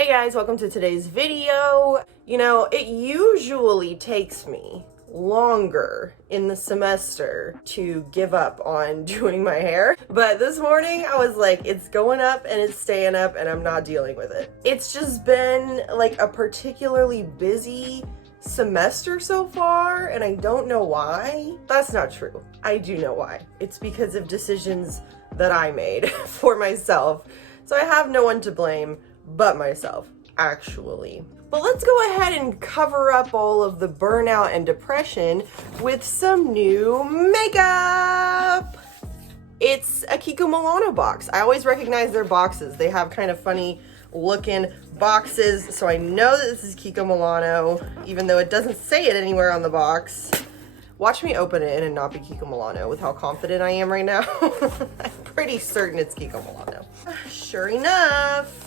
Hey guys, welcome to today's video. You know, it usually takes me longer in the semester to give up on doing my hair, but this morning I was like, it's going up and it's staying up and I'm not dealing with it. It's just been like a particularly busy semester so far, and I don't know why. That's not true. I do know why. It's because of decisions that I made for myself. So I have no one to blame but myself, actually. But let's go ahead and cover up all of the burnout and depression with some new makeup. It's a Kiko Milano box. I always recognize their boxes. They have kind of funny looking boxes, so I know that this is Kiko Milano, even though it doesn't say it anywhere on the box. Watch me open it and not be Kiko Milano with how confident I am right now. I'm pretty certain it's Kiko Milano. Sure enough.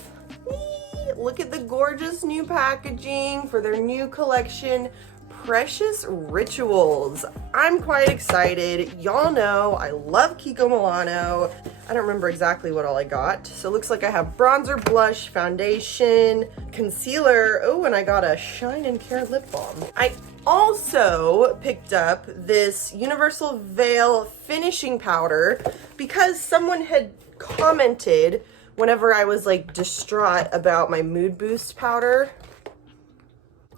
Look at the gorgeous new packaging for their new collection, Precious Rituals. I'm quite excited. Y'all know I love Kiko Milano. I don't remember exactly what all I got. So it looks like I have bronzer, blush, foundation, concealer. Oh, and I got a Shine and Care lip balm. I also picked up this Universal Veil finishing powder because someone had commented whenever I was like distraught about my mood boost powder.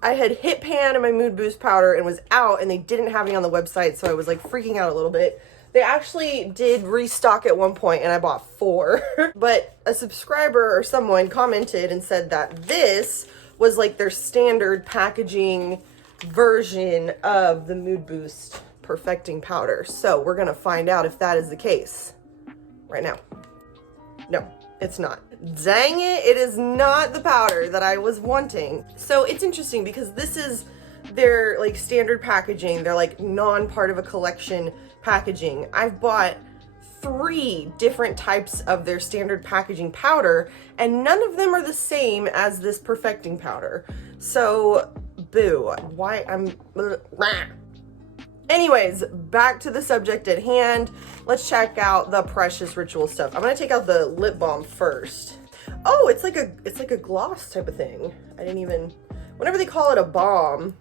I had hit pan in my mood boost powder and was out, and they didn't have any on the website, so I was like freaking out a little bit. They actually did restock at one point and I bought 4. But a subscriber or someone commented and said that this was like their standard packaging version of the mood boost perfecting powder. So we're gonna find out if that is the case right now. No, it's not. Dang it, it is not the powder that I was wanting. So it's interesting because this is their like standard packaging. They're like non-part of a collection packaging. I've bought 3 different types of their standard packaging powder, and none of them are the same as this perfecting powder. So, boo. Why I'm... Anyways, back to the subject at hand. Let's check out the Precious Ritual stuff. I'm gonna take out the lip balm first. Oh, it's like a gloss type of thing. I didn't even, whenever they call it a balm,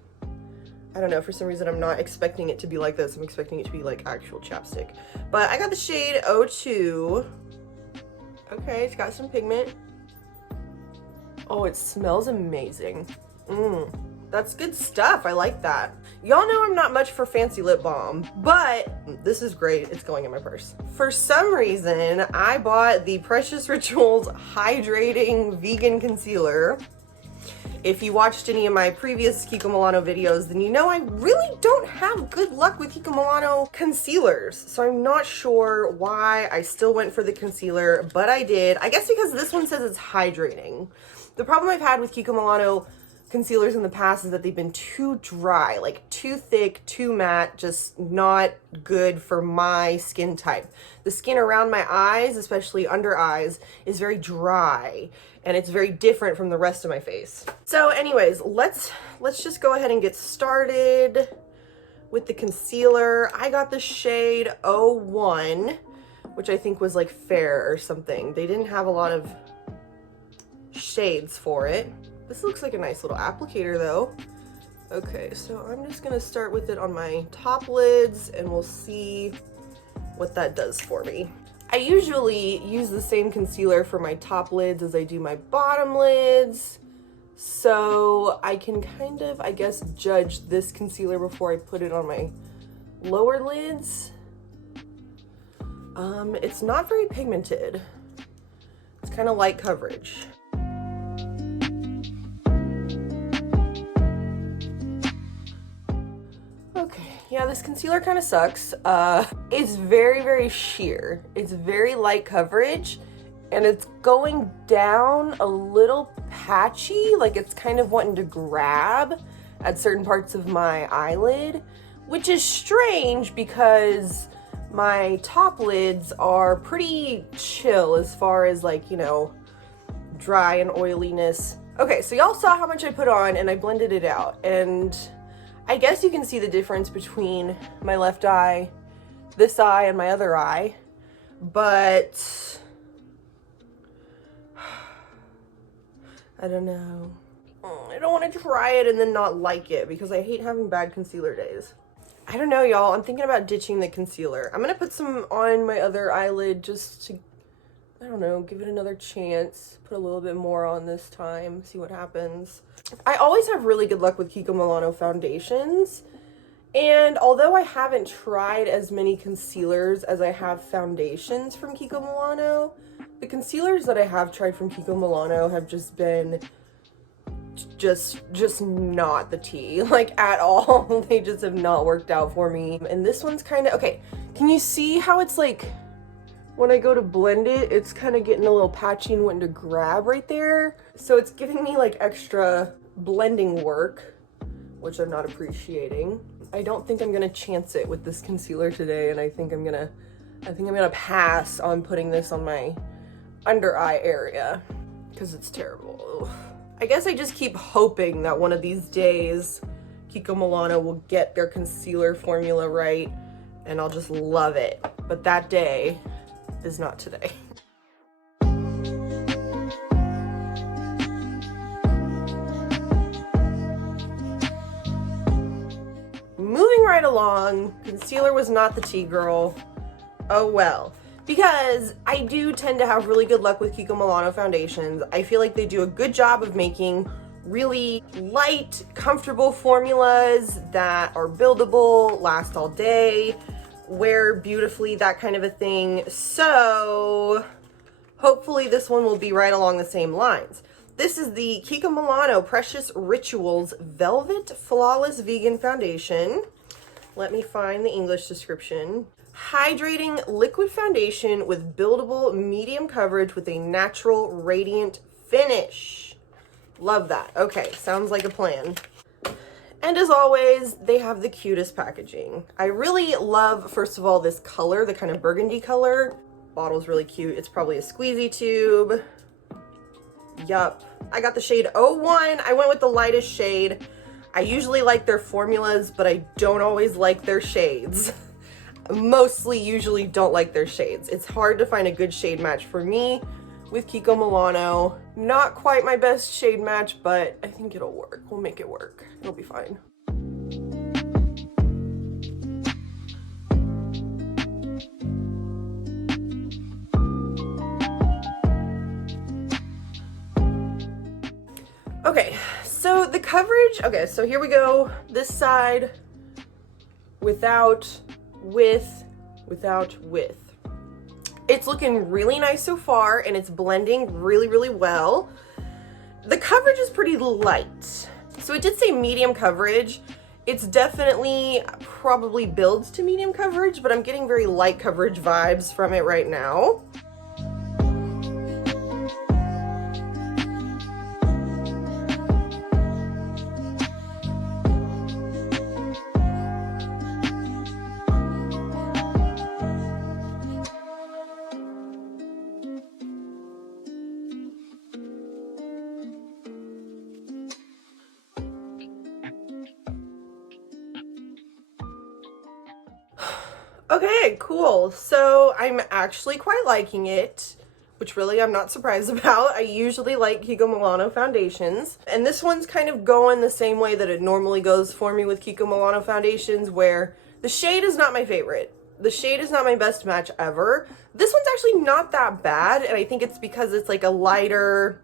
I don't know, for some reason I'm not expecting it to be like this. I'm expecting it to be like actual chapstick. But I got the shade 02. Okay, it's got some pigment. Oh, it smells amazing. That's good stuff. I like that. Y'all know I'm not much for fancy lip balm, but this is great. It's going in my purse. For some reason, I bought the Precious Rituals Hydrating Vegan Concealer. If you watched any of my previous Kiko Milano videos, then you know I really don't have good luck with Kiko Milano concealers. So I'm not sure why I still went for the concealer, but I did. I guess because this one says it's hydrating. The problem I've had with Kiko Milano concealers in the past is that they've been too dry, like too thick, too matte, just not good for my skin type. The skin around my eyes, especially under eyes, is very dry, and it's very different from the rest of my face. So anyways, let's just go ahead and get started with the concealer. I got the shade 01, which I think was like fair or something. They didn't have a lot of shades for it. This looks like a nice little applicator though. Okay, so I'm just gonna start with it on my top lids and we'll see what that does for me. I usually use the same concealer for my top lids as I do my bottom lids, so I can kind of, I guess, judge this concealer before I put it on my lower lids. It's not very pigmented. It's kind of light coverage. Yeah, this concealer kind of sucks. It's very, very sheer. It's very light coverage, and it's going down a little patchy, like it's kind of wanting to grab at certain parts of my eyelid, which is strange because my top lids are pretty chill as far as like, you know, dry and oiliness. Okay, so y'all saw how much I put on and I blended it out, and I guess you can see the difference between my left eye, this eye, and my other eye, but I don't know. I don't want to try it and then not like it because I hate having bad concealer days. I don't know, y'all. I'm thinking about ditching the concealer. I'm gonna put some on my other eyelid just to, I don't know, give it another chance. Put a little bit more on this time, see what happens. I always have really good luck with Kiko Milano foundations. And although I haven't tried as many concealers as I have foundations from Kiko Milano, the concealers that I have tried from Kiko Milano have just been just not the tea, like at all. They just have not worked out for me. And this one's kind of, okay, can you see how it's like, when I go to blend it, it's kind of getting a little patchy and wanting to grab right there. So it's giving me like extra blending work, which I'm not appreciating. I don't think I'm gonna chance it with this concealer today, and I think I'm gonna pass on putting this on my under eye area because it's terrible. Ugh. I guess I just keep hoping that one of these days Kiko Milano will get their concealer formula right and I'll just love it. But that day is not today. Moving right along, concealer was not the tea, girl. Oh well. Because I do tend to have really good luck with Kiko Milano foundations. I feel like they do a good job of making really light, comfortable formulas that are buildable, last all day, wear beautifully, that kind of a thing. So hopefully this one will be right along the same lines. This is the Kiko Milano Precious Rituals Velvet Flawless Vegan Foundation. Let me find the English description. Hydrating liquid foundation with buildable medium coverage with a natural radiant finish. Love that. Okay, sounds like a plan. And as always, they have the cutest packaging. I really love, first of all, this color, the kind of burgundy color. Bottle's really cute. It's probably a squeezy tube. Yup. I got the shade 01. I went with the lightest shade. I usually like their formulas, but I don't always like their shades. Mostly usually don't like their shades. It's hard to find a good shade match for me with Kiko Milano. Not quite my best shade match, but I think it'll work. We'll make it work. It'll be fine. Okay, so the coverage, okay, so here we go. This side, without, with, without, with. It's looking really nice so far, and it's blending really, really well. The coverage is pretty light. So it did say medium coverage. It's definitely probably builds to medium coverage, but I'm getting very light coverage vibes from it right now. Okay, cool. So I'm actually quite liking it, which really I'm not surprised about. I usually like Kiko Milano foundations, and this one's kind of going the same way that it normally goes for me with Kiko Milano foundations, where the shade is not my favorite. The shade is not my best match ever. This one's actually not that bad, and I think it's because it's like a lighter,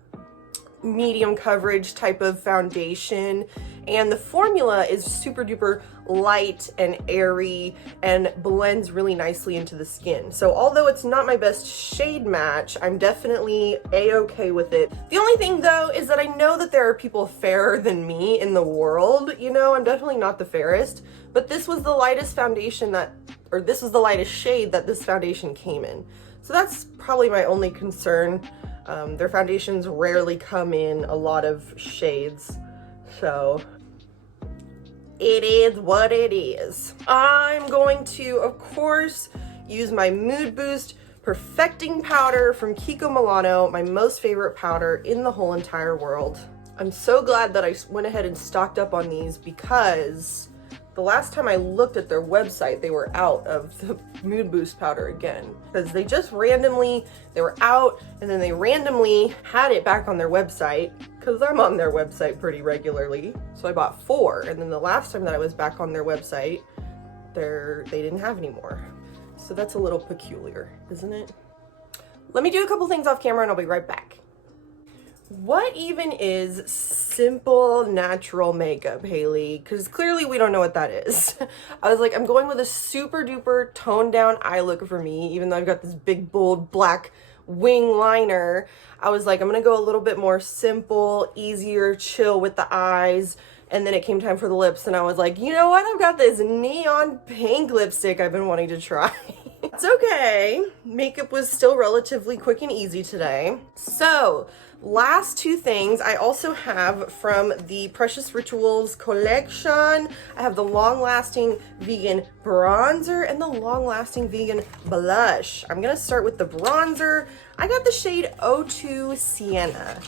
medium coverage type of foundation, and the formula is super duper light and airy and blends really nicely into the skin. So although it's not my best shade match, I'm definitely a-okay with it. The only thing though is that I know that there are people fairer than me in the world. You know, I'm definitely not the fairest, but this was the lightest foundation that, or this was the lightest shade that this foundation came in. So that's probably my only concern. Their foundations rarely come in a lot of shades, so it is what it is. I'm going to, of course, use my Mood Boost Perfecting Powder from Kiko Milano, my most favorite powder in the whole entire world. I'm so glad that I went ahead and stocked up on these because the last time I looked at their website, they were out of the Mood Boost powder again. Because they just randomly, they were out, and then they randomly had it back on their website. because I'm on their website pretty regularly. So I bought 4, and then the last time that I was back on their website, they didn't have any more. So that's a little peculiar, isn't it? Let me do a couple things off camera and I'll be right back. What even is simple natural makeup, Haley? Because clearly we don't know what that is. I was like, I'm going with a super duper toned down eye look for me, even though I've got this big bold black wing liner. I was like, I'm gonna go a little bit more simple, easier, chill with the eyes. And then it came time for the lips and I was like, you know what? I've got this neon pink lipstick I've been wanting to try. It's okay. Makeup was still relatively quick and easy today. So, last 2 things I also have from the Precious Rituals collection. I have the long-lasting vegan bronzer and the long-lasting vegan blush. I'm gonna start with the bronzer. I got the shade 02 Sienna.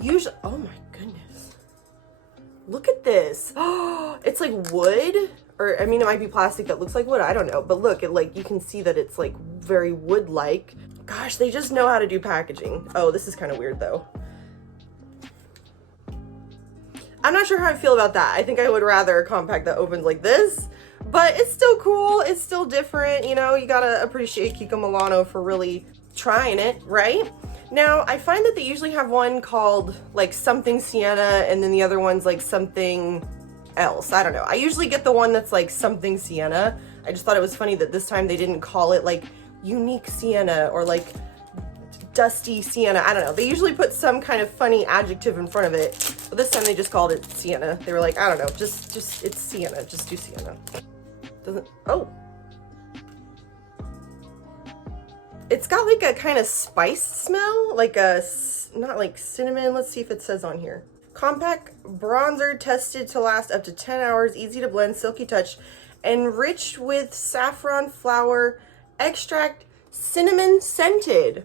Usually, oh my goodness. Look at this. Oh, it's like wood. Or, I mean, it might be plastic that looks like wood, I don't know. But look, you can see that it's like very wood-like. Gosh, they just know how to do packaging. Oh, this is kind of weird though. I'm not sure how I feel about that. I think I would rather a compact that opens like this, but it's still cool. It's still different. You know, you gotta appreciate Kiko Milano for really trying it, right? Now, I find that they usually have one called like something Sienna and then the other one's like something else. I don't know. I usually get the one that's like something Sienna. I just thought it was funny that this time they didn't call it like unique Sienna or like dusty Sienna. I don't know. They usually put some kind of funny adjective in front of it. But this time they just called it Sienna. They were like, I don't know, just it's Sienna. Just do Sienna. Doesn't, oh. It's got like a kind of spice smell, like a, not like cinnamon. Let's see if it says on here. Compact bronzer tested to last up to 10 hours, easy to blend, silky touch, enriched with saffron flower extract, cinnamon scented.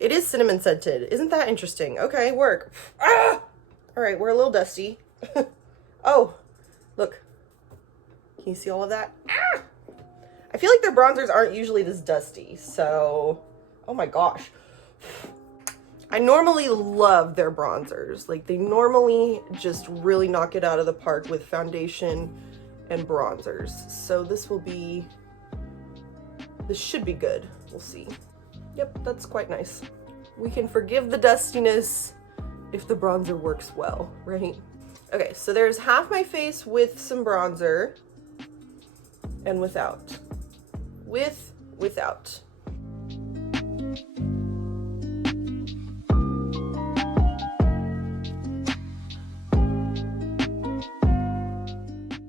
It is cinnamon scented. Isn't that interesting? Okay, work. Ah! All right, we're a little dusty. Oh, look. Can you see all of that? Ah! I feel like their bronzers aren't usually this dusty, so, oh my gosh. I normally love their bronzers. Like, they normally just really knock it out of the park with foundation and bronzers. So this should be good. We'll see. Yep, that's quite nice. We can forgive the dustiness if the bronzer works well, right? Okay, so there's half my face with some bronzer and without. Without.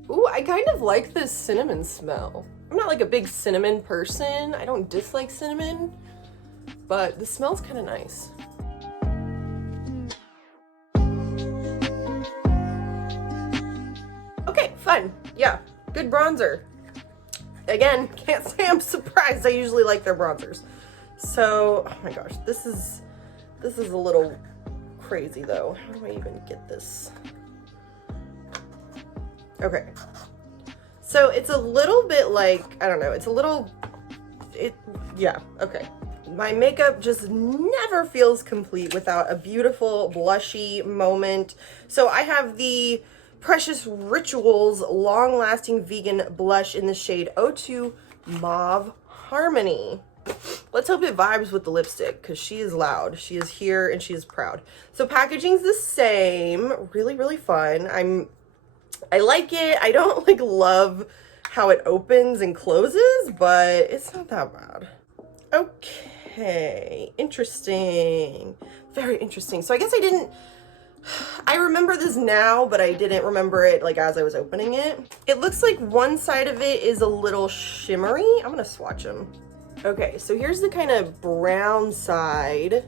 Ooh, I kind of like this cinnamon smell. I'm not like a big cinnamon person. I don't dislike cinnamon, but the smell's kind of nice. Okay, fun. Yeah, good bronzer. Again, can't say I'm surprised. I usually like their bronzers. So, oh my gosh, this is a little crazy though. How do I even get this? Okay. So it's a little bit like, I don't know, yeah, okay. My makeup just never feels complete without a beautiful blushy moment. So I have the Precious Rituals long-lasting vegan blush in the shade 02 Mauve Harmony. Let's hope it vibes with the lipstick because she is loud. She is here and she is proud. So packaging's the same. Really, really fun. I like it. I don't like love how it opens and closes, but it's not that bad. Okay, interesting. Very interesting. So I guess I remember this now, but I didn't remember it like as I was opening it. It looks like one side of it is a little shimmery. I'm gonna swatch them. Okay, so here's the kind of brown side,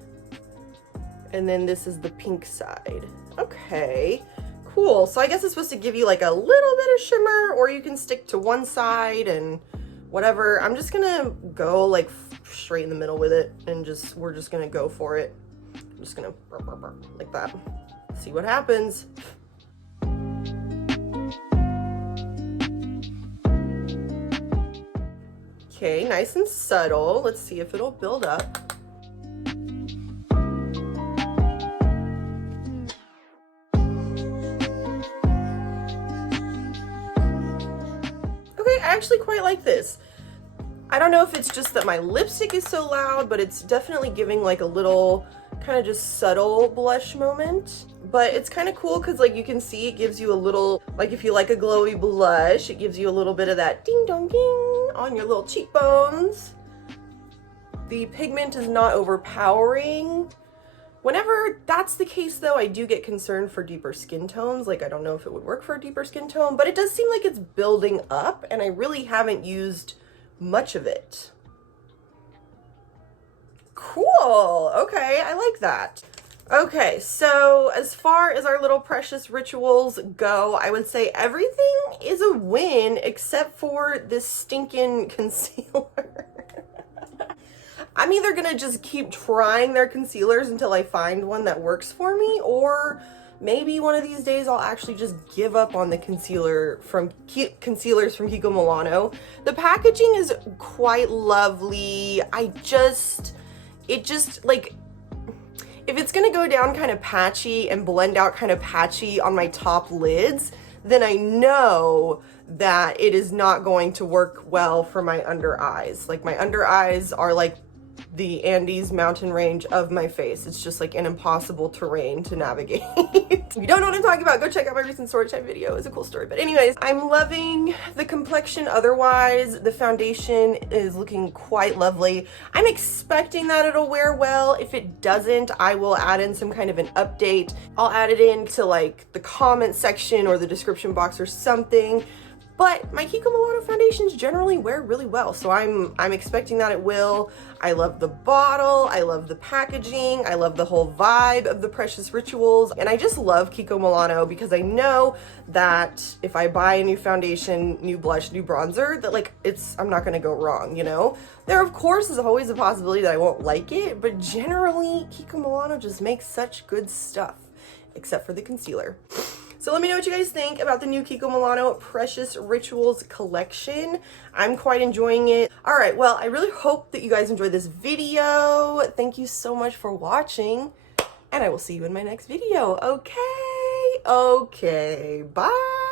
and then this is the pink side. Okay, cool. So I guess it's supposed to give you like a little bit of shimmer, or you can stick to one side and whatever. I'm just gonna go like straight in the middle with it, and we're just gonna go for it. I'm just gonna like that. See what happens. Okay, nice and subtle. Let's see if it'll build up. actually quite like this. I don't know if it's just that my lipstick is so loud, but it's definitely giving like a little kind of just subtle blush moment. But it's kind of cool because like you can see it gives you a little, like if you like a glowy blush, it gives you a little bit of that ding dong ding on your little cheekbones. The pigment is not overpowering. Whenever that's the case though, I do get concerned for deeper skin tones. Like I don't know if it would work for a deeper skin tone, but it does seem like it's building up and I really haven't used much of it. Cool. Okay, I like that. Okay, so as far as our little precious rituals go, I would say everything is a win except for this stinking concealer. I'm either gonna just keep trying their concealers until I find one that works for me, or maybe one of these days I'll actually just give up on the concealers from Kiko Milano. The packaging is quite lovely. It just like, if it's gonna go down kind of patchy and blend out kind of patchy on my top lids, then I know that it is not going to work well for my under eyes. Like my under eyes are like the Andes mountain range of my face. It's just like an impossible terrain to navigate. If you don't know what I'm talking about, go check out my recent storage time video. It's a cool story. But anyways, I'm loving the complexion otherwise. The foundation is looking quite lovely. I'm expecting that it'll wear well. If it doesn't, I will add in some kind of an update. I'll add it into like the comment section or the description box or something. But my Kiko Milano foundations generally wear really well, so I'm expecting that it will. I love the bottle, I love the packaging, I love the whole vibe of the Precious Rituals, and I just love Kiko Milano because I know that if I buy a new foundation, new blush, new bronzer, that like I'm not gonna go wrong, you know? There of course is always a possibility that I won't like it, but generally Kiko Milano just makes such good stuff, except for the concealer. So let me know what you guys think about the new Kiko Milano Precious Rituals collection. I'm quite enjoying it. All right, well, I really hope that you guys enjoyed this video. Thank you so much for watching, and I will see you in my next video. Okay, bye.